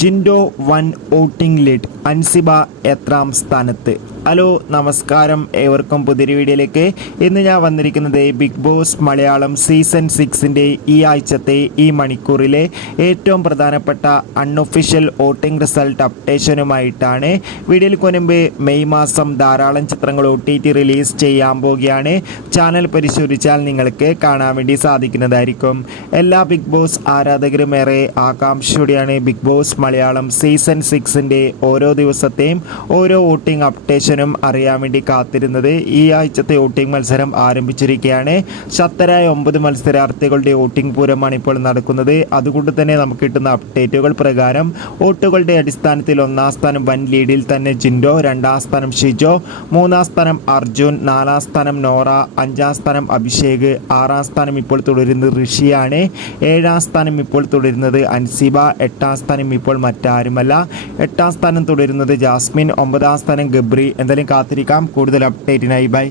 Jinto one voting lead, Ansiba എത്രാം സ്ഥാനത്ത്? Hello നമസ്കാരം, ഏവർക്കും പുതിയൊരു വീഡിയോയിലേക്ക്. ഇന്ന് ഞാൻ വന്നിരിക്കുന്നത് ബിഗ് ബോസ് മലയാളം സീസൺ 6ൻ്റെ ഈ ആഴ്ചത്തെ ഈ മണിക്കൂറിലെ ഏറ്റവും പ്രധാനപ്പെട്ട അൺഒഫീഷ്യൽ വോട്ടിംഗ് റിസൾട്ട് അപ്ഡേഷനുമായിട്ടാണ്. വീഡിയോയിൽ മുൻപ് മെയ് മാസം ധാരാളം ചിത്രങ്ങൾ OTT റിലീസ് ചെയ്യാൻ പോവുകയാണ്. ചാനൽ പരിശോധിച്ചാൽ നിങ്ങൾക്ക് കാണാൻ വേണ്ടി സാധിക്കുന്നതായിരിക്കും. എല്ലാ ബിഗ് ബോസ് ആരാധകരും ഏറെ ആകാംക്ഷയോടെയാണ് ബിഗ് ബോസ് മലയാളം സീസൺ 6ൻ്റെ ഓരോ ദിവസത്തെയും ഓരോ വോട്ടിംഗ് അപ്ഡേഷൻ അറിയാൻ വേണ്ടി കാത്തിരുന്നത്. ഈ ആഴ്ചത്തെ വോട്ടിംഗ് മത്സരം ആരംഭിച്ചിരിക്കുകയാണ്. ശക്തരായ 9 മത്സരാർത്ഥികളുടെ വോട്ടിംഗ് പൂരമാണ് ഇപ്പോൾ നടക്കുന്നത്. അതുകൊണ്ട് തന്നെ നമുക്ക് കിട്ടുന്ന അപ്ഡേറ്റുകൾ പ്രകാരം വോട്ടുകളുടെ അടിസ്ഥാനത്തിൽ 1ാം സ്ഥാനം വൻ ലീഡിൽ തന്നെ ജിൻഡോ, 2ാം സ്ഥാനം ഷിജോ, 3ാം സ്ഥാനം അർജുൻ, 4ാം സ്ഥാനം നോറ, 5ാം സ്ഥാനം അഭിഷേക്, 6ാം സ്ഥാനം ഇപ്പോൾ തുടരുന്നത് ഋഷിയാണ്, 7ാം സ്ഥാനം ഇപ്പോൾ തുടരുന്നത് അൻസിബ, 8ാം സ്ഥാനം ഇപ്പോൾ മറ്റാരുമല്ല, 8ാം സ്ഥാനം തുടരുന്നത് ജാസ്മിൻ, 9ാം സ്ഥാനം ഗബ്രി. എന്തായാലും കാത്തിരിക്കാം. കൂടുതൽ അപ്ഡേറ്റിനായി ബൈ.